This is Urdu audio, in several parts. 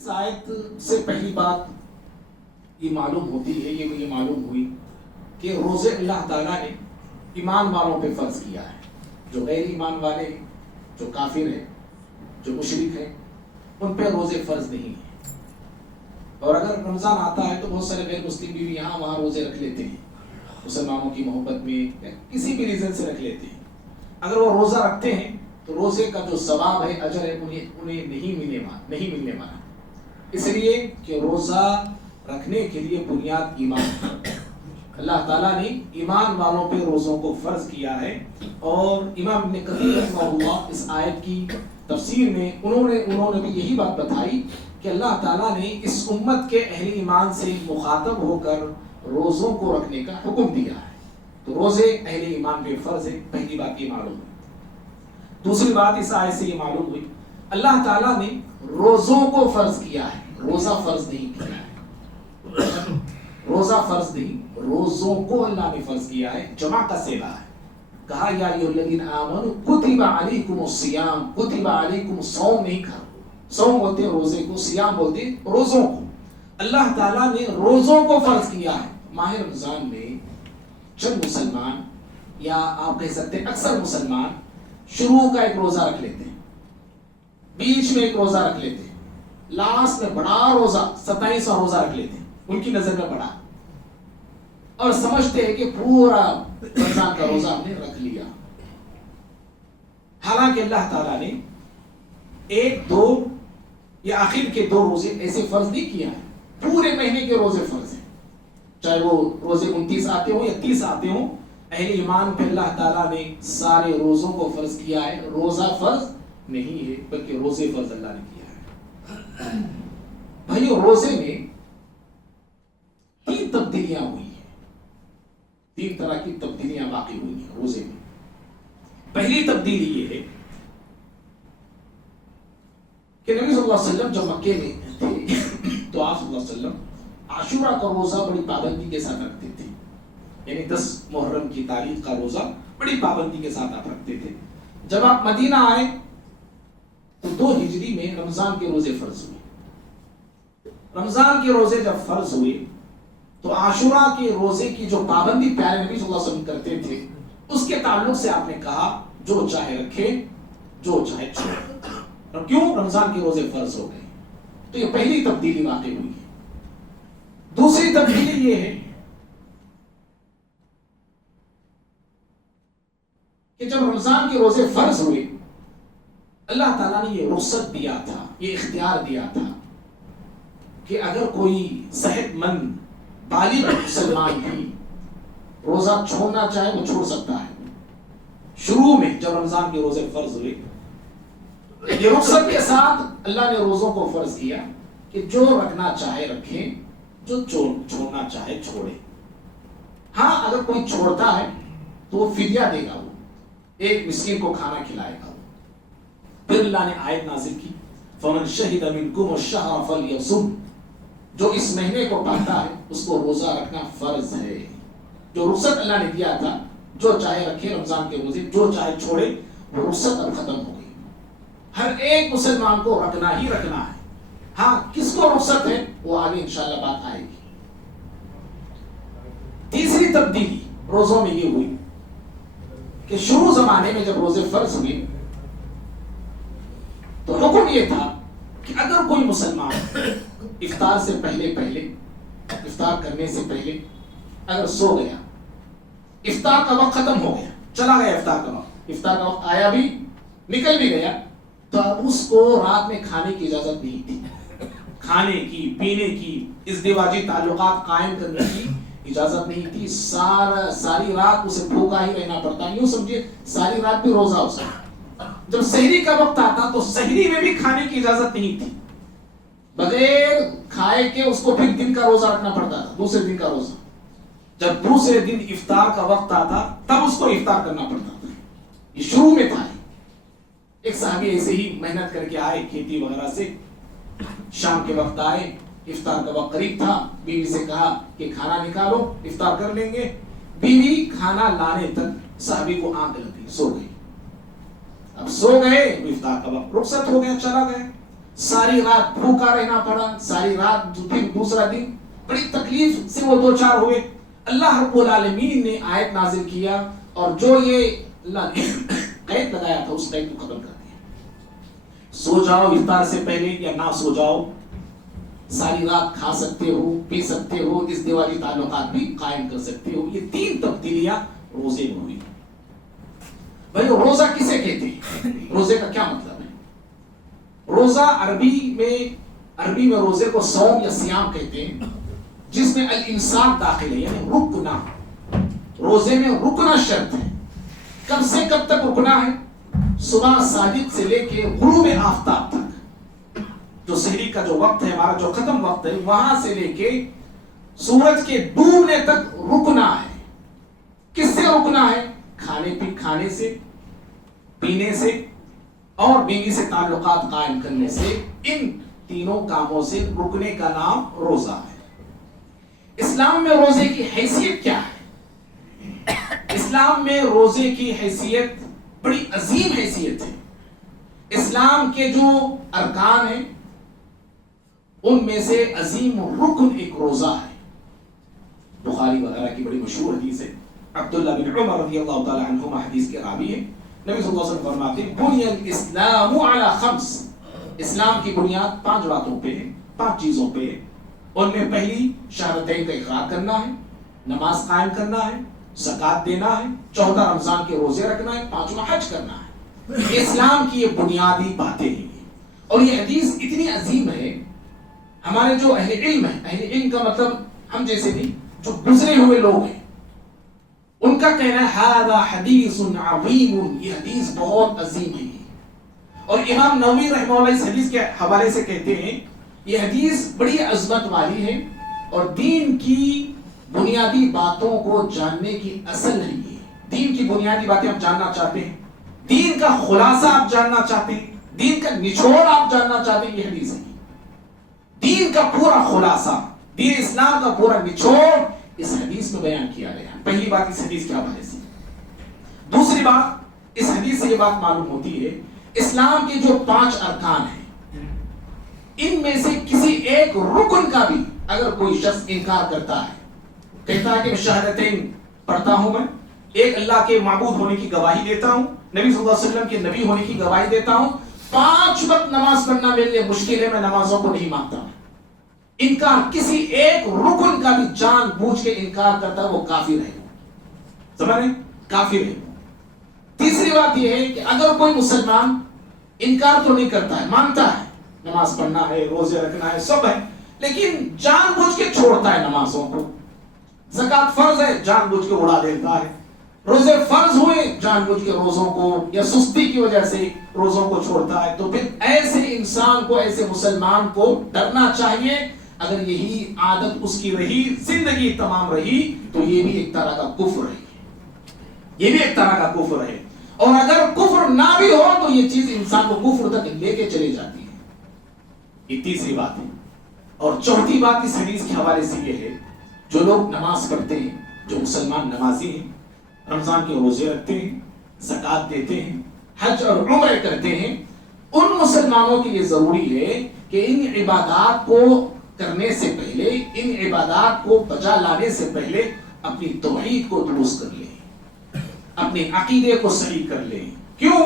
اس آیت سے پہلی بات یہ معلوم ہوتی ہے، یہ معلوم ہوئی کہ روزے اللہ تعالیٰ نے ایمان والوں پہ فرض کیا ہے. جو غیر ایمان والے ہیں، جو کافر ہیں، جو مشرک ہیں، ان پہ روزے فرض نہیں ہیں. اور اگر رمضان آتا ہے تو بہت سارے غیر مسلم بھی یہاں وہاں روزے رکھ لیتے ہیں، مسلمانوں کی محبت میں یا کسی بھی ریزن سے رکھ لیتے ہیں. اگر وہ روزہ رکھتے ہیں تو روزے کا جو ثواب ہے، اجر ہے، انہیں نہیں ملنے والا. اس لیے کہ روزہ رکھنے کے لیے بنیاد ایمان ہے. اللہ تعالیٰ نے ایمان والوں پہ روزوں کو فرض کیا ہے. اور امام ابن کثیر رحمہ اللہ اس آیت کی تفسیر میں انہوں نے بھی یہی بات بتائی کہ اللہ تعالیٰ نے اس امت کے اہل ایمان سے مخاطب ہو کر روزوں کو رکھنے کا حکم دیا ہے. تو روزے اہل ایمان پہ فرض ہے. پہلی بات یہ معلوم ہے. دوسری بات اس آیت سے یہ معلوم ہوئی اللہ تعالیٰ نے روزوں کو فرض کیا ہے، روزہ فرض نہیں کیا ہے. روزہ فرض نہیں، روزوں کو اللہ نے فرض کیا ہے. جمع کا صیغہ ہے. کہا یا ایھا الذین آمنوا کتب علیکم الصیام، کتب علیکم الصوم نہیں کہا. صوم بولتے ہیں روزے کو، صیام بولتے ہیں روزوں کو. اللہ تعالیٰ نے روزوں کو فرض کیا ہے. ماہ رمضان میں چند مسلمان یا آپ کہہ سکتے ہیں اکثر مسلمان شروع کا ایک روزہ رکھ لیتے ہیں، بیچ میں ایک روزہ رکھ لیتے ہیں، لاسٹ میں بڑا روزہ 27واں روزہ رکھ لیتے ہیں. ان کی نظر میں بڑا، اور سمجھتے ہیں کہ پورا رمضان کا روزہ ہم نے رکھ لیا. حالانکہ اللہ تعالیٰ نے ایک دو یا آخر کے 2 روزے ایسے فرض نہیں کیا ہے. پورے مہینے کے روزے فرض ہیں، چاہے وہ روزے 29 آتے ہوں یا 30 آتے ہوں. اہل ایمان پہ اللہ تعالیٰ نے سارے روزوں کو فرض کیا ہے. روزہ فرض نہیں ہے بلکہ روزے فرض اللہ نے کیا ہے. بھائیو، روزے میں 3 تبدیلیاں ہوئی ہیں. 3 طرح کی تبدیلیاں واقع ہوئی ہیں روزے میں. پہلی تبدیلی یہ ہے کہ نبی صلی اللہ علیہ وسلم جب مکے میں تھے تو آپ صلی اللہ علیہ وسلم عاشورہ کا روزہ بڑی پابندی کے ساتھ رکھتے تھے. یعنی 10 محرم کی تاریخ کا روزہ بڑی پابندی کے ساتھ آپ رکھتے تھے. جب آپ مدینہ آئے تو 2 ہجری میں رمضان کے روزے فرض ہوئے. رمضان کے روزے جب فرض ہوئے تو عاشورہ کے روزے کی جو پابندی پیارے نبی صلی اللہ علیہ وسلم کرتے تھے، اس کے تعلق سے آپ نے کہا جو چاہے رکھے، جو چاہے چھوڑے. اور کیوں؟ رمضان کے روزے فرض ہو گئے. تو یہ پہلی تبدیلی واقع ہوئی ہے. دوسری تبدیلی یہ ہے کہ جب رمضان کے روزے فرض ہوئے اللہ تعالیٰ نے یہ رخصت دیا تھا، یہ اختیار دیا تھا کہ اگر کوئی صحت مند بالغ مسلمان بھی روزہ چھوڑنا چاہے وہ چھوڑ سکتا ہے. شروع میں جب رمضان کے روزے فرض ہوئے، یہ رخصت کے ساتھ اللہ نے روزوں کو فرض کیا کہ جو رکھنا چاہے رکھے، جو چھوڑنا چاہے چھوڑے. ہاں، اگر کوئی چھوڑتا ہے تو وہ فدیہ دے گا، وہ ایک مسکین کو کھانا کھلائے گا. پھر اللہ نے آیت نازل کی فَمَنْ شَهِدَ مِنْكُمُ الشَّهْرَ فَلْيَصُمْ. جو اس مہینے کو پاتا ہے اس کو روزہ رکھنا فرض ہے. جو رخصت اللہ نے دیا تھا، جو چاہے رکھے رمضان کے روزے، جو چاہے چھوڑے، وہ رخصت اب ختم ہو گئی. ہر ایک مسلمان کو رکھنا ہی رکھنا ہے. ہاں، کس کو رخصت ہے وہ آگے انشاءاللہ بات آئے گی. تیسری تبدیلی روزوں میں یہ ہوئی کہ شروع زمانے میں جب روزے فرض ہوئے تو حکم یہ تھا کہ اگر کوئی مسلمان افطار سے پہلے افطار کرنے سے پہلے اگر سو گیا، افطار کا وقت ختم ہو گیا، چلا گیا افطار کا وقت آیا بھی، نکل بھی گیا، تو اب اس کو رات میں کھانے کی اجازت نہیں تھی. کھانے کی، پینے کی، ازدواجی تعلقات قائم کرنے کی اجازت نہیں تھی. ساری رات اسے بھوکا ہی رہنا پڑتا. یوں سمجھے ساری رات بھی روزہ اس کا. جب سحری کا وقت آتا تو سحری میں بھی کھانے کی اجازت نہیں تھی. بغیر کھائے کے اس کو پھر دن کا روزہ رکھنا پڑتا تھا، دوسرے دن کا روزہ. جب دوسرے دن افطار کا وقت آتا تب اس کو افطار کرنا پڑتا تھا. یہ شروع میں تھا. ایک صحابی ایسے ہی محنت کر کے آئے کھیتی وغیرہ سے، شام کے وقت آئے، افطار کا وقت قریب تھا. بیوی سے کہا کہ کھانا نکالو، افطار کر لیں گے. بیوی کھانا لانے تک صحابی کو آنکھ لگ گئی، سو گئی. اب سو گئے، افطار کا وقت رخصت ہو گیا، چلا گیا. ساری رات بھوکا رہنا پڑا, ساری رات پھر دوسرا دن بڑی تکلیف سے وہ دو چار ہوئے. اللہ رب العالمین نے آیت نازل کیا اور جو یہ اللہ نے قید لگایا تھا اس قید کو ختم کر دیا. سو جاؤ افطار سے پہلے یا نہ سو جاؤ, ساری رات کھا سکتے ہو, پی سکتے ہو, اس دیوالی تعلقات بھی قائم کر سکتے ہو. یہ 3 تبدیلیاں روزے میں ہوئی. بھائی روزہ کسے کہتے ہیں؟ روزے کا کیا مطلب ہے؟ روزہ عربی میں روزے کو صوم یا صیام کہتے ہیں, جس میں الامساک داخل ہے, یعنی رکنا. روزے میں رکنا شرط ہے. کب سے کب تک رکنا ہے؟ صبح صادق سے لے کے غروب آفتاب تک. جو سحری کا جو وقت ہے, ہمارا جو ختم وقت ہے, وہاں سے لے کے سورج کے ڈوبنے تک رکنا ہے. کس سے رکنا ہے؟ کھانے سے, پینے سے اور بیوی سے تعلقات قائم کرنے سے. ان تینوں کاموں سے رکنے کا نام روزہ ہے. اسلام میں روزے کی حیثیت کیا ہے؟ اسلام میں روزے کی حیثیت بڑی عظیم حیثیت ہے. اسلام کے جو ارکان ہیں ان میں سے عظیم رکن ایک روزہ ہے. بخاری وغیرہ کی بڑی مشہور حدیث ہے. عبداللہ بن عمر رضی اللہ تعالی عنہما حدیث کے راوی ہیں. نبی صلی اللہ علیہ وسلم فرماتے ہیں بنی الاسلام علی 5. اسلام کی بنیاد 5 باتوں پہ ہے, 5 چیزوں پہ ہے. ان میں پہلی شہادتین کا اقرار کرنا ہے, نماز قائم کرنا ہے, زکات دینا ہے, 14 رمضان کے روزے رکھنا ہے, 5واں حج کرنا ہے. اسلام کی یہ بنیادی باتیں ہیں. اور یہ حدیث اتنی عظیم ہے, ہمارے جو اہل علم ہیں, اہل علم کا مطلب ہم جیسے نہیں, جو گزرے ہوئے لوگ ہیں, ان کا کہنا ہے ھذا حدیث عظیم, یہ حدیث بہت عظیم ہے. اور امام نووی رحمہ اللہ اس حدیث کے حوالے سے کہتے ہیں یہ حدیث بڑی عظمت والی ہے اور دین کی بنیادی باتوں کو جاننے کی اصل ہے. یہ دین کی بنیادی باتیں آپ جاننا چاہتے ہیں, دین کا خلاصہ آپ جاننا چاہتے ہیں, دین کا نچوڑ آپ جاننا چاہتے ہیں, یہ حدیث ہے. دین کا پورا خلاصہ, دین اسلام کا پورا نچوڑ اس حدیث میں بیان کیا گیا. پہلی بات اس حدیث کے حوالے سے. دوسری بات, اس حدیث سے یہ بات معلوم ہوتی ہے اسلام کے جو 5 ارکان ہیں ان میں سے کسی ایک رکن کا بھی اگر کوئی شخص انکار کرتا ہے, کہتا ہے کہ شہادتین پڑھتا ہوں, میں ایک اللہ کے معبود ہونے کی گواہی دیتا ہوں, نبی صلی اللہ علیہ وسلم کے نبی ہونے کی گواہی دیتا ہوں, 5 وقت نماز پڑھنا میرے لیے مشکل ہے, میں نمازوں کو نہیں مانتا, انکار کسی ایک رکن کا بھی جان بوجھ کے انکار کرتا ہے, وہ کافر ہے. سمجھ رہے ہیں؟ کافر ہے. تیسری بات یہ ہے کہ اگر کوئی مسلمان انکار تو نہیں کرتا ہے, مانتا ہے نماز پڑھنا ہے, روزے رکھنا ہے, سب ہے, لیکن جان بوجھ کے چھوڑتا ہے نمازوں کو. زکات فرض ہے, جان بوجھ کے اڑا دیتا ہے. روزے فرض ہوئے, جان بوجھ کے روزوں کو یا سستی کی وجہ سے روزوں کو چھوڑتا ہے. تو پھر ایسے انسان کو, ایسے مسلمان کو ڈرنا چاہیے. اگر یہی عادت اس کی رہی, زندگی تمام رہی, تو یہ بھی ایک طرح کا کفر ہے. یہ بھی ایک طرح کا کفر ہے. اور اگر کفر نہ بھی ہو تو یہ چیز انسان کو کفر تک لے کے چلی جاتی ہے. یہ تیسری بات ہے. اور چوتھی بات اس حدیث کے حوالے سے یہ ہے, جو لوگ نماز پڑھتے ہیں, جو مسلمان نمازی ہیں, رمضان کے روزے رکھتے ہیں, زکات دیتے ہیں, حج اور عمرہ کرتے ہیں, ان مسلمانوں کے لیے ضروری ہے کہ ان عبادات کو کرنے سے پہلے, ان عبادات کو بجا لانے سے پہلے اپنی توحید کو درست کر لیں, اپنے عقیدے کو صحیح کر لیں. کیوں؟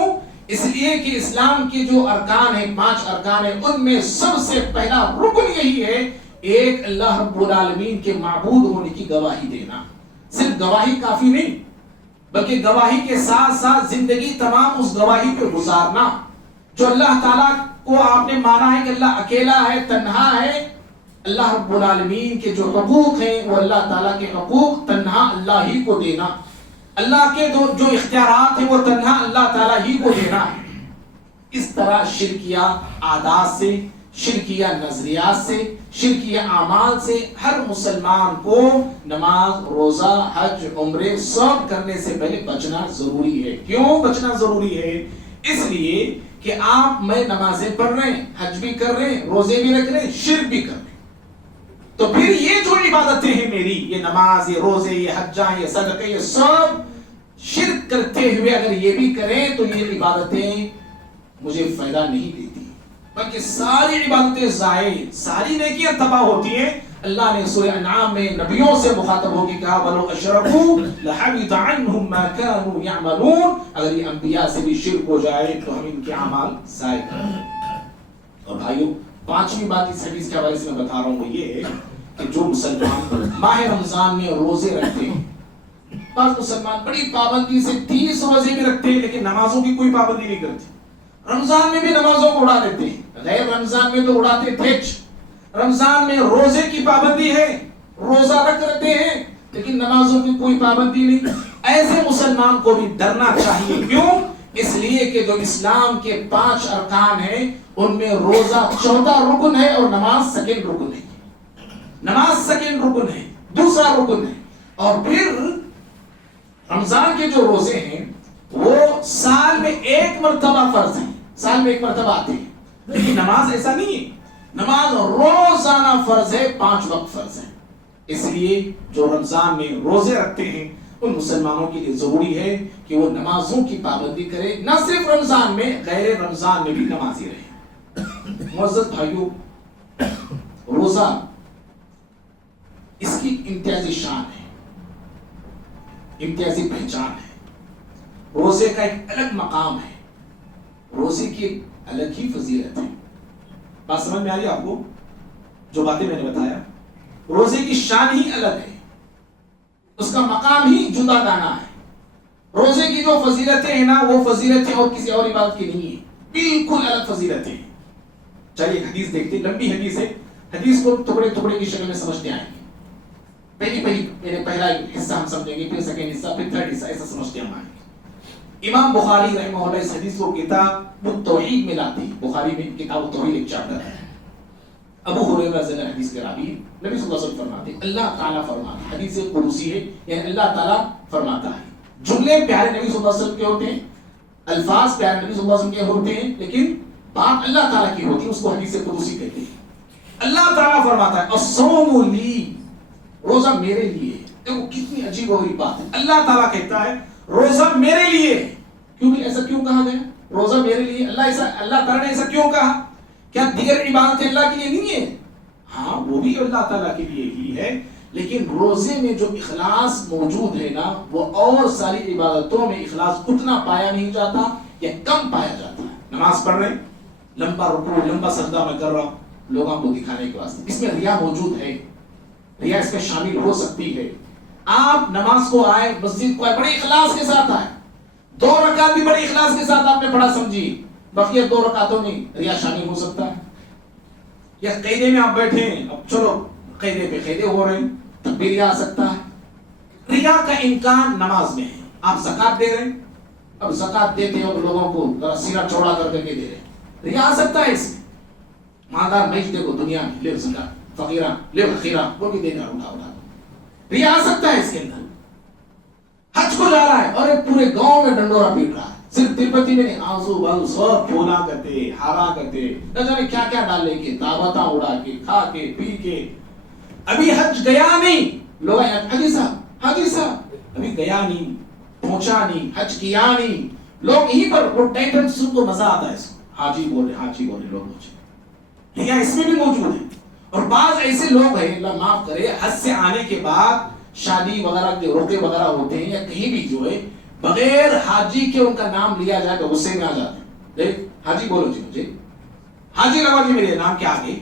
اس لیے کہ اسلام کے جو ارکان ہیں, 5 ارکان ہیں, ان میں سب سے پہلا رکن یہی ہے ایک اللہ رب العالمین کے معبود ہونے کی گواہی دینا. صرف گواہی کافی نہیں, بلکہ گواہی کے ساتھ ساتھ زندگی تمام اس گواہی پہ گزارنا. جو اللہ تعالیٰ کو آپ نے مانا ہے کہ اللہ اکیلا ہے, تنہا ہے, اللہ رب العالمین کے جو حقوق ہیں وہ اللہ تعالیٰ کے حقوق تنہا اللہ ہی کو دینا. اللہ کے جو اختیارات ہیں وہ تنہا اللہ تعالیٰ ہی کو دینا ہے. اس طرح شرکیہ عادات سے, شرکیہ نظریات سے, شرکیہ اعمال سے ہر مسلمان کو نماز, روزہ, حج, عمرے سب کرنے سے پہلے بچنا ضروری ہے. کیوں بچنا ضروری ہے؟ اس لیے کہ آپ, میں نمازیں پڑھ رہے ہیں, حج بھی کر رہے ہیں, روزے بھی رکھ رہے ہیں, شرک بھی کر رہے ہیں, تو پھر یہ جو عبادتیں ہیں میری, یہ نماز, یہ روزے, یہ حجاں, یہ صدقے, یہ سب شرک کرتے ہوئے اگر یہ بھی کریں تو یہ عبادتیں مجھے فائدہ نہیں دیتی. بلکہ ساری عبادتیں ضائع، ساری نیکیاں تباہ ہوتی ہیں۔ اللہ نے سورہ انعام میں نبیوں سے مخاطب ہو کے کہا وَلَوْ أَشْرَكُوا لَحَبِطَ عَنْهُمْ مَا كَانُوا يَعْمَلُونَ، اگر یہ انبیاء سے بھی شرک ہو جائے تو ہم ان کے اعمال ضائع کر دیں۔ اور بھائیو، پانچویں بات اس حدیث کے حوالے سے میں بتا رہا ہوں وہ یہ ہے کہ جو مسلمان ماہ رمضان میں روزے رکھتے ہیں، بعض مسلمان بڑی پابندی سے 30 روزے بھی رکھتے ہیں لیکن نمازوں کی کوئی پابندی نہیں کرتے، رمضان میں بھی نمازوں کو اڑا دیتے ہیں، غیر رمضان میں تو اڑاتے تھے، رمضان میں روزے کی پابندی ہے، روزہ رکھ رہتے ہیں لیکن نمازوں کی کوئی پابندی نہیں۔ ایسے مسلمان کو بھی ڈرنا چاہیے، کیوں؟ اس لیے کہ جو اسلام کے 5 ارکان ہیں ان میں روزہ چوتھا رکن ہے اور نماز سیکنڈ رکن ہے، نماز سیکنڈ رکن ہے، دوسرا رکن ہے۔ اور پھر رمضان کے جو روزے ہیں وہ سال میں ایک مرتبہ فرض ہیں، سال میں ایک مرتبہ آتے ہیں، لیکن نماز ایسا نہیں ہے، نماز روزانہ فرض ہے، 5 وقت فرض ہے۔ اس لیے جو رمضان میں روزے رکھتے ہیں ان مسلمانوں کے لیے ضروری ہے کہ وہ نمازوں کی پابندی کرے، نہ صرف رمضان میں، غیر رمضان میں بھی نمازی رہے۔ معزز بھائیو، روزہ اس کی امتیازی شان ہے، امتیازی پہچان ہے، روزے کا ایک الگ مقام ہے، روزے کی الگ ہی فضیلت ہے۔ بات سمجھ میں آ رہی ہے آپ کو؟ جو باتیں میں نے بتایا، روزے کی شان ہی الگ ہے، اس کا مقام ہی جدا گانا ہے۔ روزے کی جو فضیلتیں ہیں نا وہ فضیلتیں اور کسی اور عبادت کی نہیں ہیں، بالکل الگ فضیلتیں ہیں۔ چلیے ایک حدیث دیکھتے ہیں، لمبی حدیث ہے، حدیث کو ٹکڑے ٹکڑے کی شکل میں سمجھتے آئیں گے۔ پہلا حصہ ہم سمجھیں گے، پھر سیکنڈ حصہ، پھر تھرڈ حصہ، ایسا سمجھتے ہم آئیں گے۔ امام بخاری رحمہ اللہ اس حدیث کو کتاب التوحید میں لاتے ہیں، بخاری میں کتاب التوحید ایک چیپٹر ہے۔ ابو ہریرہ رضی اللہ عنہ حدیث کے راوی نبی صلی اللہ علیہ وسلم فرماتے ہیں، اللہ تعالیٰ فرماتا ہے، حدیث قدسی ہے، یعنی اللہ تعالیٰ فرماتا ہے۔ جملے پیارے نبی صلی اللہ علیہ وسلم کے ہوتے ہیں، الفاظ پیارے نبی صلی اللہ علیہ وسلم کے ہوتے ہیں، لیکن بات اللہ تعالیٰ کی ہوتی ہے، اس کو حدیث قدسی کہتے ہیں۔ اللہ تعالیٰ فرماتا ہے الصوم لی، روزہ میرے لیے ہے۔ دیکھو کتنی عجیب و غریب بات ہے، اللہ تعالیٰ کہتا ہے روزہ میرے لیے ہے۔ کیوں ایسا کیوں کہا گیا؟ روزہ میرے لیے، اللہ تعالیٰ نے ایسا کیوں کہا؟ کیا دیگر عبادتیں اللہ کے لیے نہیں ہے؟ ہاں وہ بھی اللہ تعالیٰ کے لیے ہی ہے، لیکن روزے میں جو اخلاص موجود ہے نا وہ اور ساری عبادتوں میں اخلاص اتنا پایا نہیں جاتا یا کم پایا جاتا ہے۔ نماز پڑھ رہے، لمبا رکوع لمبا سجدہ میں کر رہا ہوں لوگوں کو دکھانے کے واسطے، اس میں ریا موجود ہے، ریا اس میں شامل ہو سکتی ہے۔ آپ نماز کو آئے، مسجد کو آئے، بڑے اخلاص کے ساتھ آئے، 2 رکعت بھی بڑے اخلاص کے ساتھ آپ نے پڑھا سمجھی، بقیہ 2 رکعتوں میں ریا شامل ہو سکتا ہے۔ یا قیدے میں آپ بیٹھے ہیں، اب چلو قیدے پہ قیدے ہو رہے ہیں، تب بھی ریا آ سکتا ہے۔ ریا کا امکان نماز میں ہے۔ آپ زکات دے رہے ہیں، اب زکات دیتے ہو لوگوں کو سینہ چوڑا کر کے دے رہے ہیں، ریا آ سکتا ہے اس میں۔ مالدار نہیں دیکھو دنیا میں لے زکات، فقیرہ لے فقیرہ وہ بھی دے گا، اٹھا ریا آ سکتا ہے اس کے اندر۔ حج کو جا رہا ہے اور ایک پورے گاؤں میں ڈنڈورا پیٹ رہا ہے، صرف تروپتی میں نہیں، آنسو بازو سب پھولا کرتے، ہارا کرتے، نہ جانے کیا کیا ڈال لے کے، دعوتاں اڑا کے، کھا کے پی کے، ابھی حج گیا نہیں، لوگ حاجی صاحب ابھی گیا نہیں، پہنچا نہیں، حج کیا نہیں، لوگ یہیں پر وہ ٹائٹل سن کو مزہ آتا ہے، اس کو حاجی بول رہے لوگ مجھے، ریا اس میں بھی موجود ہے۔ اور بعض ایسے لوگ ہیں، اللہ معاف کرے، حج سے آنے کے بعد شادی وغیرہ کے روکے وغیرہ ہوتے ہیں یا کہیں بھی جو ہے بغیر حاجی کے ان کا نام لیا جائے تو غصے میں آ جاتے ہیں، دیکھ حاجی بولو جی، مجھے حاجی لگا جی میرے نام کے آگے،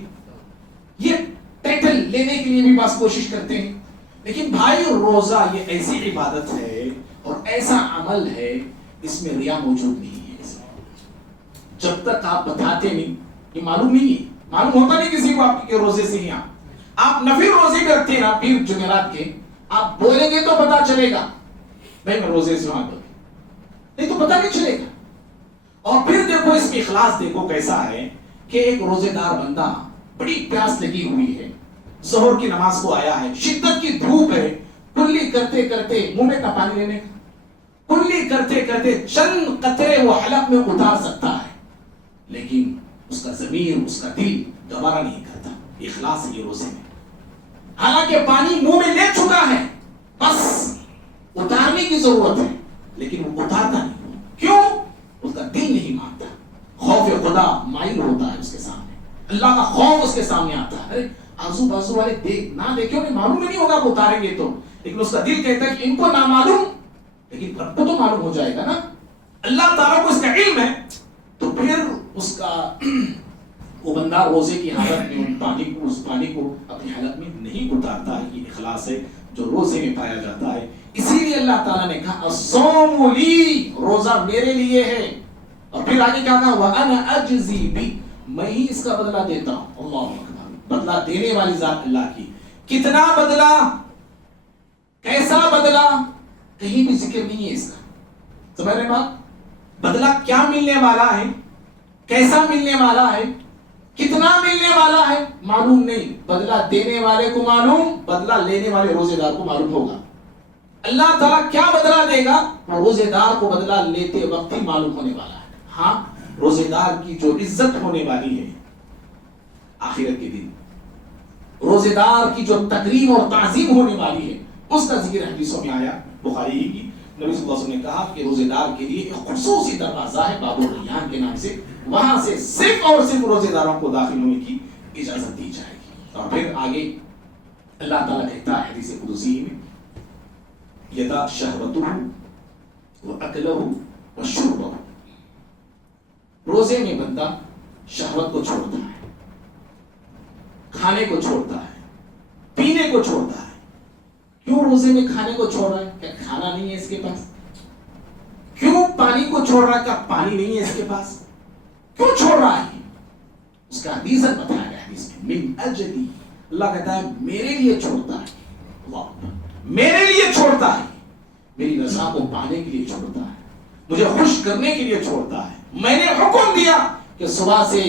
یہ ٹائٹل لینے کے لیے بھی بس کوشش کرتے ہیں۔ لیکن بھائی روزہ یہ ایسی عبادت ہے اور ایسا عمل ہے اس میں ریا موجود نہیں ہے۔ جب تک آپ بتاتے نہیں، یہ معلوم نہیں ہے، معلوم ہوتا نہیں کسی کو آپ کے روزے سے ہی آپ نفل روزے بھی رکھتے ہیں نا، پیر جمعرات کے، آپ بولیں گے تو پتا چلے گا بھائی میں روزے سے وہاں نہیں تو پتا نہیں چلے گا۔ اور پھر دیکھو اس میں اخلاص دیکھو کیسا ہے کہ ایک روزے دار بندہ بڑی پیاس لگی ہوئی ہے، ظہر کی نماز کو آیا ہے، شدت کی دھوپ ہے، کلی کرتے کرتے منہ میں کا پانی لینے کا، کلی کرتے کرتے چند قطرے وہ حلق میں اتار سکتا ہے، لیکن اس کا ضمیر اس کا دل گوارا نہیں کرتا۔ اخلاص ہے یہ روزے میں، حالانکہ پانی منہ میں لے چکا ہے، بس اتارنے کی ضرورت ہے، لیکن وہ اتارتا نہیں، کیوں؟ اس کا دل نہیں مانتا، خوف خدا مائل ہوتا ہے اس کے ساتھ۔ اللہ کا خوف اس کے سامنے آتا ہے. ارے آزو بازو والے دیکھ نہ دیکھے انہیں معلوم نہیں ہوگا وہ اتاریں گے تو، لیکن اس کا دل کہتا ہے کہ ان کو نہ معلوم لیکن رب کو تو معلوم ہو جائے گا نا. اللہ تعالیٰ کو اس کا علم ہے. تو پھر اس کا وہ بندہ روزے کی حالت میں اس پانی کو اپنی حالت میں نہیں اتارتا ہے. یہ اخلاص ہے جو روزے میں پایا جاتا ہے. اسی لیے اللہ تعالیٰ نے کہا الصوم لی، روزہ میرے لیے ہے. اور پھر آگے کیا کہا وَأَنَا أَجْزِي بِهِ، میں ہی اس کا بدلہ دیتا ہوں. اللہ اکبر، بدلہ دینے والی ذات اللہ کی. کتنا بدلہ، کیسا بدلہ، کہیں بھی ذکر نہیں ہے اس کا. سمجھ رہے بات؟ بدلہ کیا ملنے والا ہے، کیسا ملنے والا ہے، کتنا ملنے والا ہے معلوم نہیں. بدلہ دینے والے کو معلوم، بدلہ لینے والے روزے دار کو معلوم ہوگا. اللہ تعالیٰ کیا بدلہ دے گا وہ روزے دار کو بدلہ لیتے وقت ہی معلوم ہونے والا ہے. ہاں روزے دار کی جو عزت ہونے والی ہے آخرت کے دن، روزے دار کی جو تکریم اور تعظیم ہونے والی ہے اس کا ذکر حدیثوں میں آیا. بخاری ہی کی نبی صلی اللہ علیہ وسلم نے کہا کہ روزے دار کے لیے ایک خصوصی دروازہ ہے باب الریان کے نام سے، وہاں سے صرف اور صرف روزے داروں کو داخل ہونے کی اجازت دی جائے گی. اور پھر آگے اللہ تعالیٰ کہتا ہے حدیث قدسی میں یدا شہوتہ واکلہ وشربہ، روزے میں بندہ شہوت کو چھوڑتا ہے، کھانے کو چھوڑتا ہے، پینے کو چھوڑتا ہے. کیوں روزے میں کھانے کو چھوڑ رہا ہے؟ کیا کھانا نہیں ہے اس کے پاس؟ کیوں پانی کو چھوڑ رہا ہے؟ کیا پانی نہیں ہے اس کے پاس؟ کیوں چھوڑ رہا ہے؟ اس کا ریزن بتایا گیا حدیث میں من اجلی، اللہ کہتا ہے میرے لیے چھوڑتا ہے. اللہ میرے لیے چھوڑتا ہے، میری رضا کو پانے کے لیے چھوڑتا ہے، مجھے خوش کرنے کے لیے چھوڑتا ہے. میں نے حکم دیا کہ صبح سے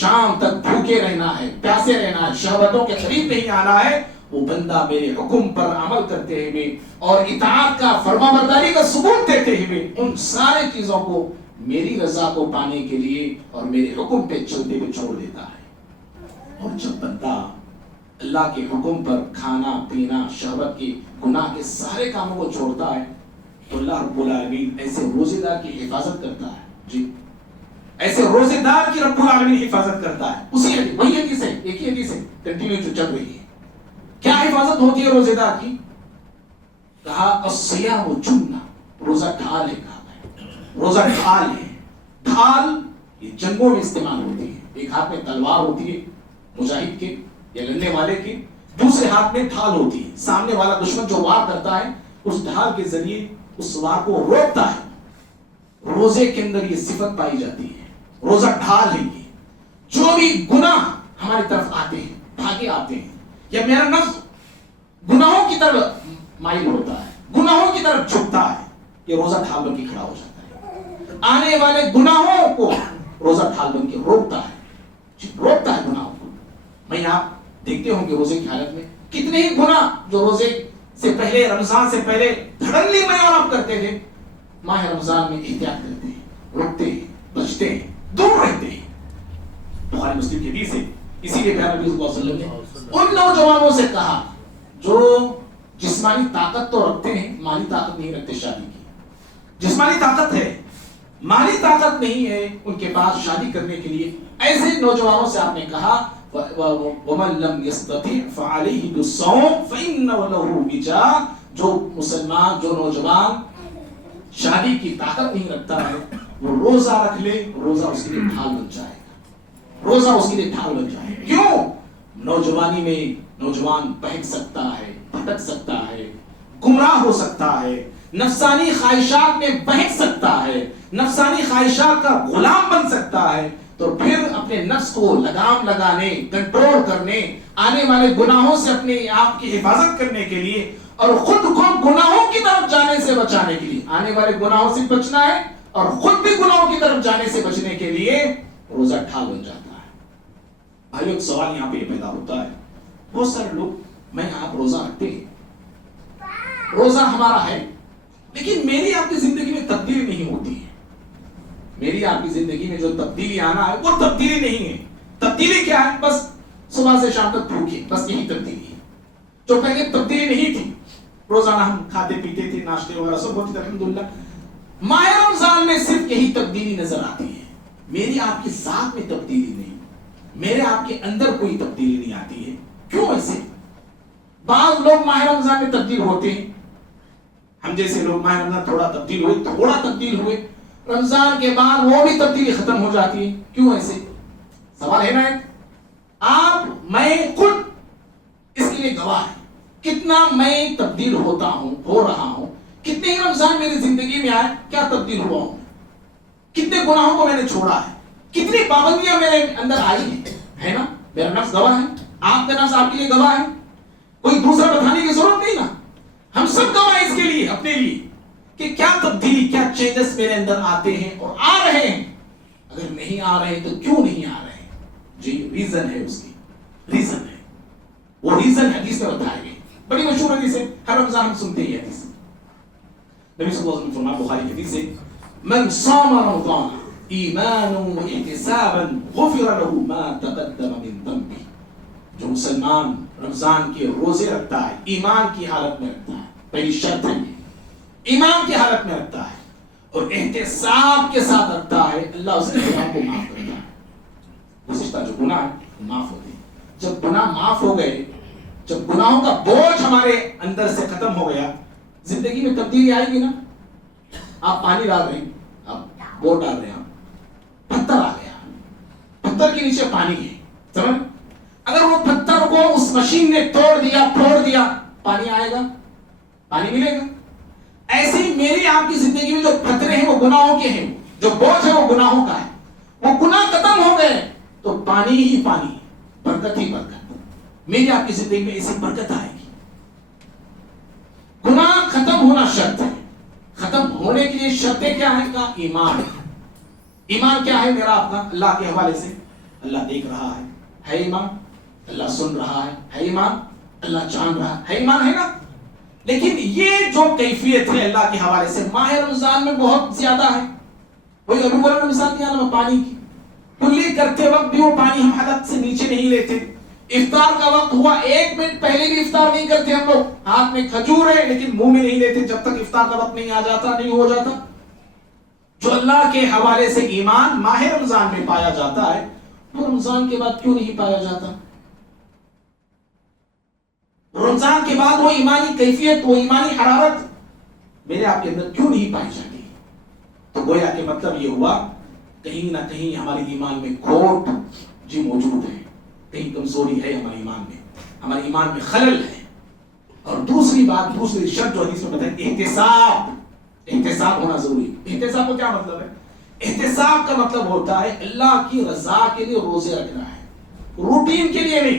شام تک بھوکے رہنا ہے، پیاسے رہنا ہے، شہوتوں کے قریب نہیں آنا ہے. وہ بندہ میرے حکم پر عمل کرتے ہوئے اور اطاعت کا فرما برداری کا ثبوت دیتے ہوئے ان سارے چیزوں کو میری رضا کو پانے کے لیے اور میرے حکم پہ چلتے ہوئے چھوڑ دیتا ہے. اور جب بندہ اللہ کے حکم پر کھانا پینا شہوت کے گناہ کے سارے کاموں کو چھوڑتا ہے تو اللہ رب العالمین ایسے روزے دار کی حفاظت کرتا ہے. جی ایسے روزے دار کی رب العالمین حفاظت کرتا ہے. اسی حدیث وہی حدیث ہے، ایک ہی حدیث ہے کنٹینیو جو چل رہی ہے. کیا حفاظت ہوتی ہے روزے دار کی؟ کہا الصیام جنہ، روزہ ڈھال ہے. کہا روزہ ڈھال ہے. ڈھال یہ جنگوں میں استعمال ہوتی ہے. ایک ہاتھ میں تلوار ہوتی ہے مجاہد کے یا لڑنے والے کے، دوسرے ہاتھ میں ڈھال ہوتی ہے. سامنے والا دشمن جو وار کرتا ہے اس ڈھال کے ذریعے اس وار کو روکتا ہے. روزے کے اندر یہ صفت پائی جاتی ہے. روزہ ڈھال ہے. یہ جو بھی گناہ ہماری طرف آتے ہیں، بھاگے آتے ہیں، یا میرا نفس گناہوں کی طرف مائل ہوتا ہے، گناہوں کی طرف جھکتا ہے، یہ روزہ ڈھال بن کے کھڑا ہو جاتا ہے. آنے والے گناہوں کو روزہ ڈھال بن کے روکتا ہے، روکتا ہے گناہوں کو. میں آپ دیکھتے ہوں گے روزے کی حالت میں کتنے ہی گناہ جو روزے سے پہلے، رمضان سے پہلے دھڑلی میں آپ کرتے تھے، ماہ رمضان میں احتیاط کرتے ہیں، رکتے ہیں، بچتے ہیں، دور رہتے ہیں. بخاری مسلم کی حدیث ہے. اسی لیے پیارے نبی صلی اللہ علیہ وسلم نے ان نوجوانوں سے کہا جو جسمانی طاقت تو رکھتے ہیں، مالی طاقت نہیں رکھتے شادی کی. جسمانی طاقت ہے، مالی طاقت نہیں ہے ان کے پاس شادی کرنے کے لیے. ایسے نوجوانوں سے آپ نے کہا وَمَن لَمْ يَسْتَطِعْ فَعَلَيْهِ بِالصَّوْمِ فَإِنَّهُ لَهُ وِجَاءٌ. جو مسلمان، جو نوجوان شادی کی طاقت نہیں رکھتا ہے وہ روزہ رکھ لے، روزہ اس کے لیے ڈھال بن جائے گا. روزہ اس کے لیے ڈھال بن جائے گا. کیوں؟ نوجوانی میں نوجوان بہک سکتا ہے، بھٹک سکتا ہے، گمراہ ہو سکتا ہے، نفسانی خواہشات میں بہک سکتا ہے، نفسانی خواہشات کا غلام بن سکتا ہے. تو پھر اپنے نفس کو لگام لگانے، کنٹرول کرنے، آنے والے گناہوں سے اپنے آپ کی حفاظت کرنے کے لیے اور خود کو گناہوں کی طرف جانے سے بچانے کے لیے، آنے والے گناہوں سے بچنا ہے اور خود بھی گناہوں کی طرف جانے سے بچنے کے لیے روزہ ڈھال بن جاتا ہے. بھائی ایک سوال یہاں پہ پیدا ہوتا ہے، بہت سارے لوگ میں آپ روزہ رکھتے ہیں، روزہ ہمارا ہے، لیکن میری آپ کی زندگی میں تبدیلی نہیں ہوتی ہے. میری آپ کی زندگی میں جو تبدیلی آنا ہے وہ تبدیلی نہیں ہے. تبدیلی کیا ہے؟ بس صبح سے شام تک بھوکے، بس یہی تبدیلی ہے. جو پہلے تبدیلی نہیں تھی، روزانہ ہم کھاتے پیتے تھے، ناشتے وغیرہ سب ہوتی تھے الحمدللہ. ماہ رمضان میں صرف یہی تبدیلی نظر آتی ہے. میری آپ کی ذات میں تبدیلی نہیں. میرے آپ کے اندر کوئی تبدیلی نہیں آتی ہے. کیوں ایسے؟ بعض لوگ ماہ رمضان میں تبدیل ہوتے ہیں، ہم جیسے لوگ ماہ رمضان تھوڑا تبدیل ہوئے، رمضان کے بعد وہ بھی تبدیلی ختم ہو جاتی ہے. کیوں ایسے؟ سوال ہے نا. آپ میں خود اس کے لیے گواہ ہے کتنا میں تبدیل ہو رہا ہوں. کتنے ہی رمضان میری زندگی میں آئے، کیا تبدیل ہوا ہوں، کتنے گناہوں کو میں نے چھوڑا ہے، کتنی پابندیاں میرے اندر آئی ہیں، ہے نا. میرا نفس گواہ ہے، آپ کا نفس آپ کے لیے گواہ ہے. کوئی دوسرا بتانے کی ضرورت نہیں نا. ہم سب گواہ اس کے لیے، اپنے لیے، کہ کیا تبدیلی، کیا چینجز میرے اندر آتے ہیں اور آ رہے ہیں. اگر نہیں آ رہے تو کیوں نہیں آ رہے؟ جی ریزن ہے، اس کی ریزن ہے. وہ ریزن حدیث میں بتائے گئے. بڑی مشہور حدیث ہے، ہر رمضان ہم سنتے ہیں حدیث. نبی صلی اللہ علیہ وسلم فرمایا، بخاری حدیث ہے، من صام رمضان ایمانا واحتسابا غفر له ما تقدم من ذنبه. جو مسلمان رمضان کے روزے رکھتا ہے، ایمان کی حالت میں رکھتا ہے، پہلی شرط ہے ایمان کی حالت میں رکھتا ہے اور احتساب کے ساتھ رکھتا ہے، اللہ اس کے گناہوں کو معاف کرتا ہے. گزشتہ جو گناہ ہے معاف ہوتے ہیں. جب گناہ معاف ہو گئے، جب گناہوں کا بوجھ ہمارے اندر سے ختم ہو گیا، زندگی میں تبدیلی آئے گی نا. آپ پانی ڈال رہے ہیں، آپ بوٹ ڈال رہے ہیں، پتھر آ گیا، پتھر کے نیچے پانی ہے، سمجھ. اگر وہ پتھر کو اس مشین نے پھوڑ دیا، پانی آئے گا، پانی ملے گا. ایسے ہی میری آپ کی زندگی میں جو پتھرے ہیں وہ گناہوں کے ہیں، جو بوجھ ہے وہ گناہوں کا ہے. وہ گناہ ختم ہو گئے تو پانی ہی پانی، برکت ہی برکت. میری آپ کی زندگی میں ایسی برکت آئے گی. گناہ ختم ہونا شرط ہے. ختم ہونے کے لیے شرطیں کیا ہیں؟ کا ایمان. ایمان کیا ہے میرا آپ کا؟ اللہ کے حوالے سے اللہ دیکھ رہا ہے ایمان. اللہ سن رہا ہے ایمان. اللہ جان رہا ہے ایمان، ہے نا. لیکن یہ جو کیفیت ہے اللہ کے حوالے سے ماہ رمضان میں بہت زیادہ ہے. وہی ابو ہریرہ نے مثال دیا نا پانی کی. کلی کرتے وقت بھی وہ پانی ہم حلق سے نیچے نہیں لیتے. افطار کا وقت ہوا، 1 منٹ پہلے بھی افطار نہیں کرتے ہم لوگ. ہاتھ میں کھجور ہے لیکن منہ میں نہیں لیتے جب تک افطار کا وقت نہیں آ جاتا، نہیں ہو جاتا. جو اللہ کے حوالے سے ایمان ماہ رمضان میں پایا جاتا ہے، وہ رمضان کے بعد کیوں نہیں پایا جاتا؟ رمضان کے بعد وہ ایمانی کیفیت، وہ ایمانی حرارت میرے آپ کے اندر کیوں نہیں پائی جاتی؟ تو گویا کہ مطلب یہ ہوا کہیں نہ کہیں ہمارے ایمان میں کھوٹ جی موجود ہے، کہیں کمزوری ہے ہمارے ایمان میں، ہمارے ایمان میں خلل ہے. اور دوسری بات، دوسری شرط جو حدیث میں بتائی، احتساب ہونا ضروری ہے. احتساب کا کیا مطلب ہے؟ احتساب کا مطلب ہوتا ہے اللہ کی رضا کے لیے روزے رکھنا ہے، روٹین کے لیے نہیں.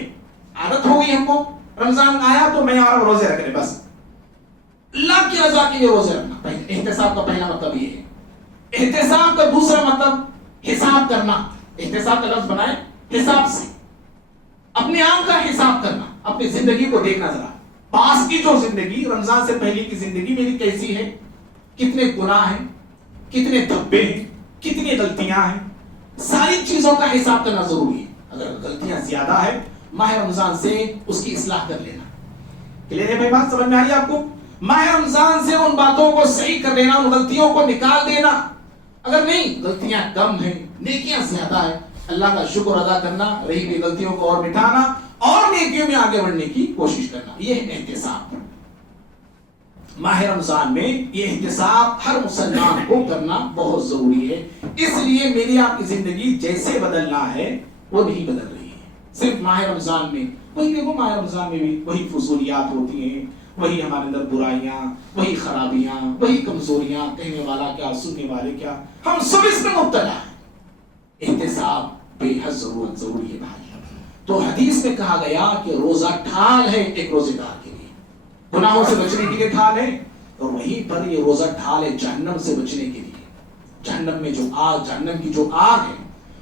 عادت ہو گئی ہم کو، رمضان آیا تو میں اور روزے رکھ رہے، بس اللہ کی رضا کے لیے روزے رکھنا. احتساب کا پہلا مطلب یہ ہے. احتساب کا دوسرا مطلب حساب کرنا. احتساب کا لفظ بنائے حساب سے، اپنے آپ کا حساب کرنا، اپنی زندگی کو دیکھنا. ذرا پاس کی جو زندگی، رمضان سے پہلے کی زندگی میری کیسی ہے، کتنے گناہ ہیں، کتنے دھبے ہیں، کتنی غلطیاں ہیں، ساری چیزوں کا حساب کرنا ضروری ہے. اگر غلطیاں زیادہ ہے، ماہ رمضان سے اس کی اصلاح کر لینا. کلیئر ہے بھائی؟ بات سمجھ میں آ رہی ہے آپ کو؟ ماہ رمضان سے ان باتوں کو صحیح کر لینا، ان غلطیوں کو نکال دینا. اگر نہیں، غلطیاں کم ہیں، نیکیاں زیادہ ہے، اللہ کا شکر ادا کرنا، رہی ہوئی غلطیوں کو اور مٹانا اور نیکیوں میں آگے بڑھنے کی کوشش کرنا. یہ ہے احتساب. ماہ رمضان میں یہ احتساب ہر مسلمان کو کرنا بہت ضروری ہے. اس لیے میری آپ کی زندگی جیسے بدلنا ہے وہ نہیں بدل رہی ہے صرف ماہ رمضان میں. وہی دیکھو، ماہ رمضان میں بھی وہی فضولیات ہوتی ہیں، وہی ہمارے اندر برائیاں، وہی خرابیاں، وہی کمزوریاں، کہنے والا کیا سننے والے کیا، ہم سب اس میں مبتلا ہیں. احتساب بے حد ضروری ہے بھائی. تو حدیث میں کہا گیا کہ روزہ ڈھال ہے ایک روزے دار کے لیے، گناہوں سے بچنے کے لیے ڈھال ہے، اور وہیں پر یہ روزہ ڈھال ہے جہنم سے بچنے کے لیے. جہنم میں جو آگ، جہنم کی جو آگ ہے،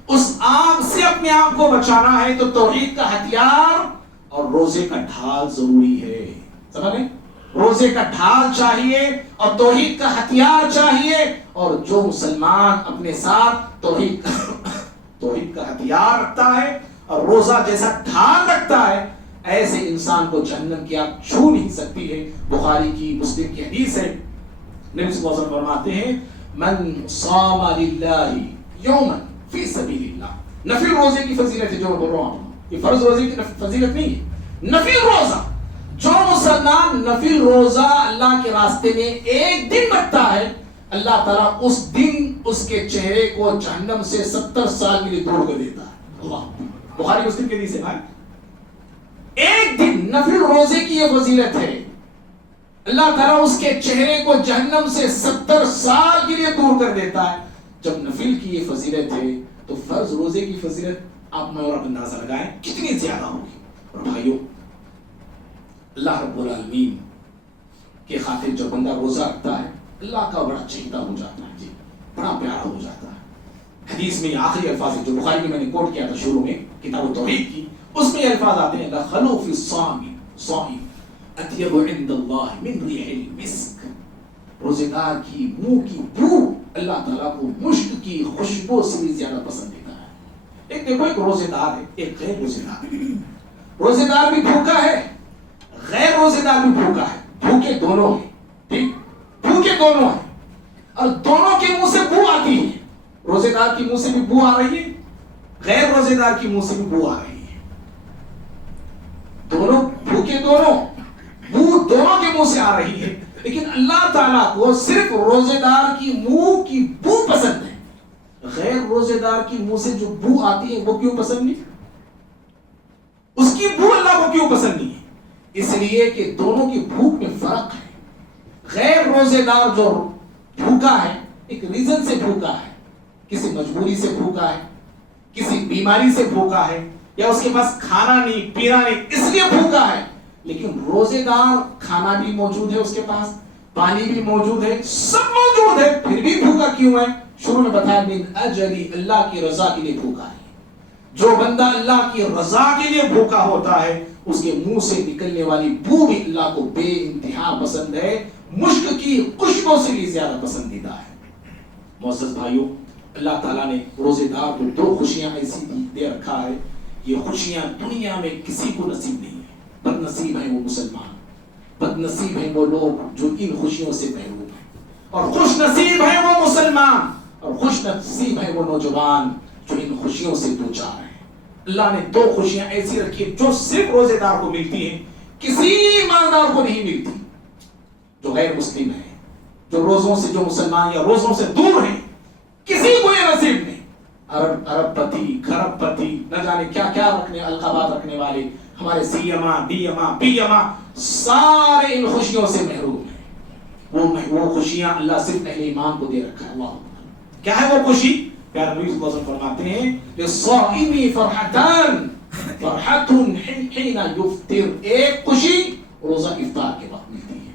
اس آگ سے اپنے آپ کو بچانا ہے تو توحید کا ہتھیار اور روزے کا ڈھال ضروری ہے. سمجھ لیں؟ روزے کا ڈھال چاہیے اور توحید کا ہتھیار چاہیے. اور جو مسلمان اپنے ساتھ توحید کا ہتھیار رکھتا ہے اور روزہ جیسا ڈھال رکھتا ہے، ایسے انسان کو جہنم کی آگ چھو نہیں سکتی ہے. بخاری کی، مسلم کی حدیث ہے. نبی صلی اللہ علیہ وسلم فرماتے ہیں، من صام للہ یوما فی سبیل اللہ، نفل روزے کی فضیلت ہے جو میں بول رہا ہوں. یہ فرض روزے کی فضیلت نہیں ہے. نفل روزہ جو مسلمان نفل روزہ اللہ کے راستے میں ایک دن رکھتا ہے, اللہ تعالیٰ اس دن اس کے چہرے کو جہنم سے 70 سال کے لیے دور کر دیتا ہے. اللہ, بخاری مسلم کے حدیث ہے. ایک دن نفل روزے کی یہ فضیلت ہے, اللہ تعالیٰ اس کے چہرے کو جہنم سے 70 سال کے لیے دور کر دیتا ہے. جب نفل کی یہ فضیلت ہے تو فرض روزے کی فضیلت آپ میں اور اندازہ لگائیں کتنی زیادہ ہوگی. اور بھائیوں, اللہ رب العالمین کے خاطر جو بندہ روزہ رکھتا ہے اللہ کا بڑا چہیتا ہو جاتا ہے, جی بڑا پیارا ہو جاتا ہے. حدیث میں یہ آخری الفاظ جو بخاری میں نے کوٹ کیا تھا شروع میں کتاب التوحید کی, اس میں یہ الفاظ آتے ہیں لخلو فی الصائم اطیب عند اللہ من ریح المسک. روزے دار کی منہ کی بو اللہ تعالیٰ کو مشک کی خوشبو سے بھی زیادہ پسندیدہ ہے. ایک دیکھو, ایک روزے دار ہے, ایک غیر روزے دار ہے. روزے دار بھی بھوکا ہے, غیر روزے دار بھی بھوکا ہے. بھوکے دونوں ہیں, ٹھیک, بھوکے دونوں ہیں, اور دونوں کے منہ سے بو آتی ہے. روزے دار کی منہ سے بھی بو آ رہی ہے, غیر روزے دار کی منہ سے بھی بو آ رہی ہے. دونوں بھوکے, دونوں بو دونوں کے منہ سے آ رہی ہے. لیکن اللہ تعالیٰ کو صرف روزے دار کی منہ کی بو پسند ہے, غیر روزے دار کی منہ سے جو بو آتی ہے وہ کیوں پسند نہیں؟ اس کی بو اللہ کو کیوں پسند نہیں ہے؟ اس لیے کہ دونوں کی بھوک میں فرق ہے. غیر روزے دار جو بھوکا ہے ایک ریزن سے بھوکا ہے, کسی مجبوری سے بھوکا ہے, کسی بیماری سے بھوکا ہے, یا اس کے پاس کھانا نہیں پینا نہیں اس لیے بھوکا ہے. لیکن روزے دار کھانا بھی موجود ہے, اس کے پاس پانی بھی موجود ہے, سب موجود ہے, پھر بھی بھوکا کیوں ہے؟ شروع میں بتایا من اجلی, اللہ کی رضا کے لیے بھوکا ہے. جو بندہ اللہ کی رضا کے لیے بھوکا ہوتا ہے اس کے منہ سے نکلنے والی بو بھی اللہ کو بے انتہا پسند ہے, مشک کی خوشبو سے بھی زیادہ پسندیدہ ہے. معزز بھائیوں, اللہ تعالیٰ نے روزے دار کو 2 خوشیاں ایسی دے رکھا ہے, یہ خوشیاں دنیا میں کسی کو نصیب نہیں ہے. بد نصیب ہیں وہ مسلمان, بد نصیب ہیں وہ لوگ جو ان خوشیوں سے محروم ہیں, اور خوش نصیب ہیں وہ مسلمان, اور خوش نصیب ہیں وہ نوجوان جو ان خوشیوں سے دوچار ہیں. اللہ نے 2 خوشیاں ایسی رکھی ہیں جو صرف روزے دار کو ملتی ہیں, کسی ایماندار کو نہیں ملتی. جو غیر مسلم ہیں, جو روزوں سے, جو مسلمان یا روزوں سے دور ہیں, کسی کو یہ نصیب نہیں. ارب پتی, کھرب پتی, نہ جانے کیا کیا رکھنے القابات رکھنے والے, ہمارے سی اما, ڈی اما, پی اما, سارے ان خوشیوں سے محروم ہیں. وہ خوشیاں اللہ صرف اہل ایمان کو دے رکھا ہے. اللہ کیا ہے وہ خوشی؟ پیارے نبی صلی اللہ علیہ وسلم فرماتے ہیں للصائم فرحتان فرحت حين يفطر. ایک خوشی روزہ افطار کے وقت ملتی ہے,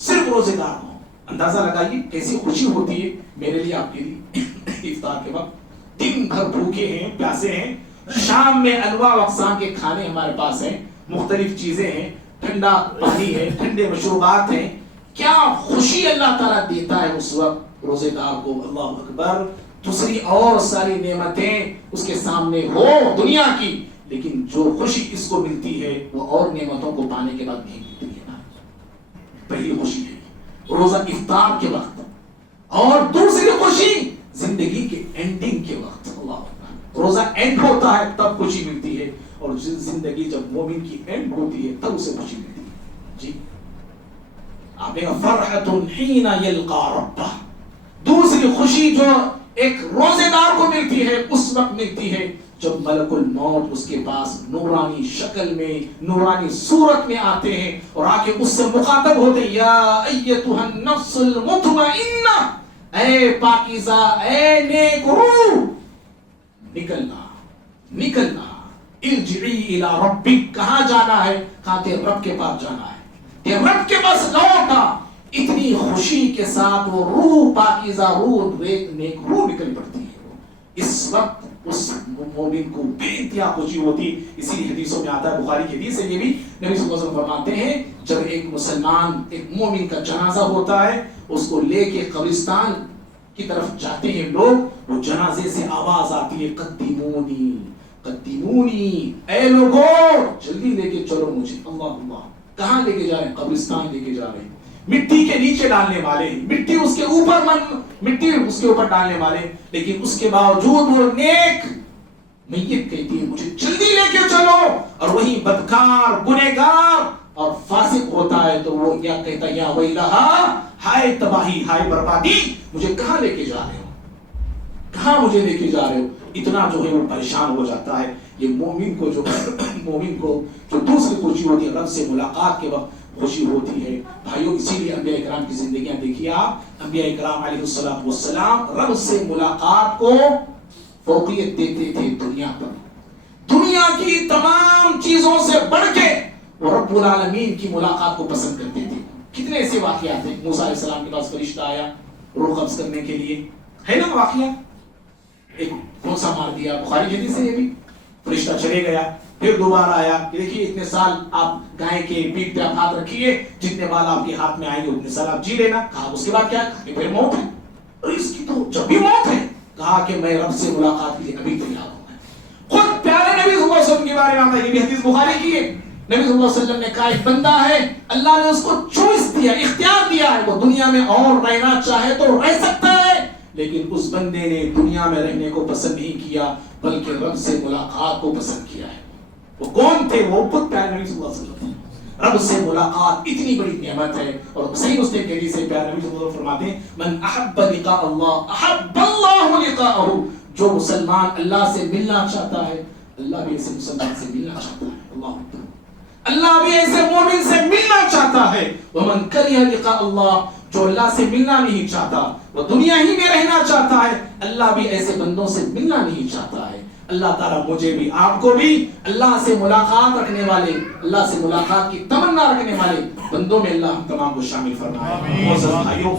صرف روزے دار کو. اندازہ لگائیے کیسی خوشی ہوتی ہے میرے لیے, آپ کے لیے. افطار کے وقت دن بھر بھوکے ہیں, پیاسے ہیں, شام میں انواع اقسام کے کھانے ہمارے پاس ہیں, مختلف چیزیں ہیں, ٹھنڈا پانی ہے, ٹھنڈے مشروبات ہیں. کیا خوشی اللہ تعالیٰ دیتا ہے اس وقت روزے دار کو. اللہ اکبر. دوسری اور ساری نعمتیں اس کے سامنے ہو دنیا کی, لیکن جو خوشی اس کو ملتی ہے وہ اور نعمتوں کو پانے کے بعد نہیں ملتی ہے. پہلی خوشی ہے روزہ افطار کے وقت, اور دوسری خوشی زندگی کے اینڈنگ کے وقت. اللہ, روزہ اینڈ ہوتا ہے تب خوشی ملتی ہے, اور زندگی جب مومن کی اینڈ ہوتی ہے تب اسے خوشی ملتی ہے. جی آپ نے فرحت حین یلقا ربہ. دوسری خوشی جو ایک روزے دار کو ملتی ہے اس وقت ملتی ہے جب ملک الموت اس کے پاس نورانی شکل میں, نورانی صورت میں آتے ہیں اور آ کے اس سے مخاطب ہوتے ہیں, یا ایتھا النفس المطمئنہ, اے پاکیزہ, اے نیک روح, نکلنا نکلنا, ارجعی الی ربک. کہاں جانا ہے؟ کہاں تیرے رب کے پاس جانا ہے, تیرے رب کے پاس لوٹا. اتنی خوشی کے ساتھ وہ روح پاکیزہ روح نیک روح نکل پڑتی ہے. اس وقت اس مومن کو بے انتہا خوشی ہوتی. اسی حدیثوں میں آتا ہے, بخاری کی حدیث ہے یہ بھی, نبی صلی اللہ علیہ وسلم فرماتے ہیں جب ایک مسلمان, ایک مومن کا جنازہ ہوتا ہے, اس کو لے کے قبرستان کی طرف جاتے ہیں لوگ, وہ جنازے سے آواز آتی ہے قدمونی قدمونی, اے لوگوں جلدی لے کے چلو مجھے. اللہ اللہ, کہاں لے کے جا رہے ہیں؟ قبرستان لے کے جا رہے ہیں. مٹی کے نیچے ڈالنے والے, مٹی اس کے اوپر مٹی اس کے اوپر ڈالنے والے, لیکن اس کے باوجود وہ نیک میت کہتی ہے مجھے جلدی لے کے چلو، اور وہی بدکار گنہگار اور فاسق ہوتا ہے تو وہ یا کہتا ہے یا ویلہا، ہائے تباہی، ہائے بربادی، مجھے کہاں لے کے جا رہے ہو، کہاں مجھے لے کے جا رہے ہو، اتنا جو ہے وہ پریشان ہو جاتا ہے۔ یہ مومن کو جو دوسری خوشی ہوتی ہے رب سے ملاقات کے وقت خوشی ہوتی ہے۔ بھائیوں اسی لیے انبیاء کرام کی زندگیاں دیکھیے آپ، انبیاء کرام علیہ السلام رب سے ملاقات کو فوقیت دیتے تھے دنیا پر، دنیا کی تمام چیزوں سے بڑھ کے وہ رب العالمین کی ملاقات کو پسند کرتے تھے۔ کتنے ایسے واقعات ہیں، موسیٰ علیہ السلام کے پاس فرشتہ آیا روح قبض کرنے کے لیے، ہے نا واقعہ، ایک گھونسا مار دیا، بخاری حدیث ہے یہ بھی، فرشتہ چلے گیا، پھر دوبارہ آیا کہ دیکھیے اتنے سال آپ گائے کے پیٹ پہ آپ ہاتھ رکھیے، جتنے بال آپ کے ہاتھ میں آئیں گے اتنے سال آپ جی لینا۔ کہا اس کے بعد کیا؟ کہ پھر موت ہے، اور اس کی تو جب بھی موت ہے، کہا کہ میں رب سے ملاقات کے لیے ابھی تیار ہوں۔ خود پیارے نبی صلی اللہ علیہ وسلم کے بارے میں آتا ہے، یہ بھی حدیث بخاری کی ہے، نبی صلی اللہ علیہ وسلم نے کہا ایک بندہ ہے اللہ نے اس کو چوائس دیا، اختیار دیا ہے، وہ دنیا میں اور رہنا چاہے تو رہ سکتا ہے، لیکن اس بندے نے دنیا میں رہنے کو پسند نہیں کیا بلکہ رب سے ملاقات کو پسند کیا ہے۔ وہ کون تھے؟ وہ خود پیارے نبی صلی اللہ علیہ وسلم۔ رب سے ملاقات اتنی بڑی نعمت ہے، اور صحیح مسلم کے حدیث سے پیارے نبی صلی اللہ علیہ وسلم فرماتے ہیں من احب لقاء اللہ احب اللہ لقاءہ، جو مسلمان اللہ سے ملنا چاہتا ہے اللہ بھی ایسے مسلمان سے ملنا چاہتا ہے، اللہ اکبر، اللہ بھی ایسے مومن سے ملنا چاہتا ہے۔ ومن کرہ لقاء اللہ، جو اللہ سے ملنا نہیں چاہتا، وہ دنیا ہی میں رہنا چاہتا ہے، اللہ بھی ایسے بندوں سے ملنا نہیں چاہتا ہے۔ اللہ تعالیٰ مجھے بھی آپ کو بھی اللہ سے ملاقات رکھنے والے، اللہ سے ملاقات کی تمنا رکھنے والے بندوں میں اللہ ہم تمام کو شامل فرمائے۔ معزز بھائیوں،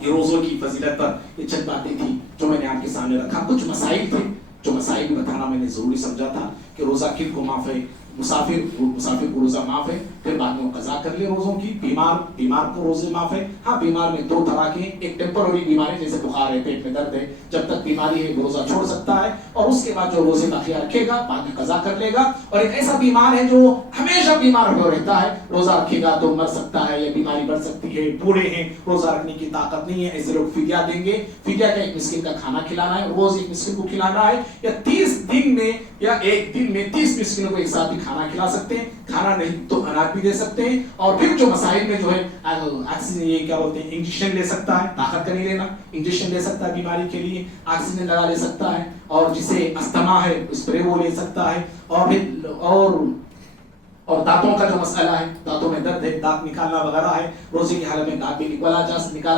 یہ روزوں کی فضیلت پر یہ چند باتیں تھیں جو میں نے آپ کے سامنے رکھا۔ کچھ مسائل تھے جو مسائل بتانا میں نے ضروری سمجھا تھا کہ روزہ کن کو معاف ہے، مسافر کو روزہ معاف ہے، پھر بعد میں قضا کر لے روزوں کی، بیمار کو روزے معاف ہے۔ ہاں بیمار میں دو طرح کے، ایک ٹیمپرری بیماری جیسے بخار ہے، پیٹ میں درد ہے، جب تک بیماری ہے وہ روزہ چھوڑ سکتا ہے، اور اس کے بعد جو روزے باقیہ رکھے گا بعد میں قضا کر لے گا۔ اور ایک ایسا بیمار ہے جو ہمیشہ بیمار ہو رہتا ہے، روزہ رکھے گا تو مر سکتا ہے یا بیماری بڑھ سکتی ہے، بوڑھے ہیں روزہ رکھنے کی طاقت نہیں ہے، ایسے لوگ فدیہ دیں گے۔ فدیہ کا ایک مسکین کا کھانا کھلانا ہے، روز ایک مسکین کو کھلانا ہے، یا 30 دن میں یا ایک دن میں 30 مسکینوں کو ایک ساتھ کھانا کھلا سکتے ہیں، کھانا نہیں تو اناج بھی دے سکتے ہیں۔ اور پھر جو مسائل میں جو ہے آکسیجن، یہ کیا بولتے ہیں، انجیکشن لے سکتا ہے، طاقت کا نہیں لینا، انجیکشن لے سکتا ہے بیماری کے لیے، آکسیجن لگا لے سکتا ہے، اور جسے استما ہے اسپرے وہ لے سکتا ہے، اور پھر اور دانتوں کا جو مسئلہ ہے، دانتوں میں درد ہے، دانت نکالنا وغیرہ ہے، روزے کی حالت میں دانت بھی نکالا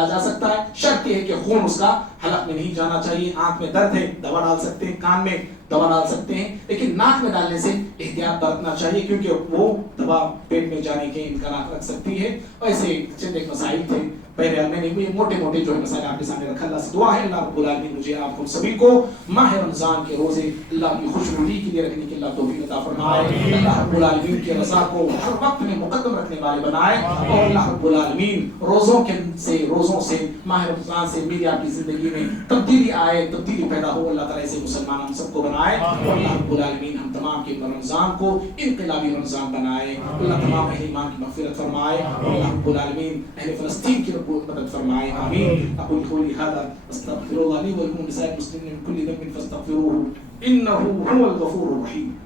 جا سکتا ہے، شرط یہ ہے کہ خون اس کا حلق میں نہیں جانا چاہیے۔ آنکھ میں درد ہے دوا ڈال سکتے ہیں، کان میں دوا ڈال سکتے ہیں، لیکن ناک میں ڈالنے سے احتیاط برتنا چاہیے کیونکہ وہ دوا پیٹ میں جانے کے امکانات رکھ سکتی ہے۔ ایسے چند ایک مسائل تھے، پہلے میں نے موٹے جو ہے مسائل آپ کے سامنے رکھا۔ اللہ سے دعا ہے اللہ رب العالمین مجھے آپ کو سبھی کو ماہ رمضان کے روزے اللہ کی خوشنودی کے لیے رکھنے کی اللہ توفیق عطا فرمائے، اللہ رب العالمین کی رضا کو ہر وقت میں مقدم رکھنے والے بنائے، اور اللہ رب العالمین روزوں سے ماہ رمضان سے میری آپ کی زندگی میں تبدیلی آئے، تبدیلی پیدا ہو، اللہ تعالیٰ سے مسلمان ہم سب کو بنائے، اور اللہ رب العالمین ہم تمام کے رمضان کو انقلابی رمضان بنائے، اللہ تمام اہل ایمان کی مغفرت فرمائے، اور اللہ رب العالمین اہل فلسطین کی مدد فرمائے، آمین۔ اقول قولی هذا استغفر الله لي ولكم ولسائر المسلمين من كل ذنب فاستغفروه انه هو الغفور الرحيم۔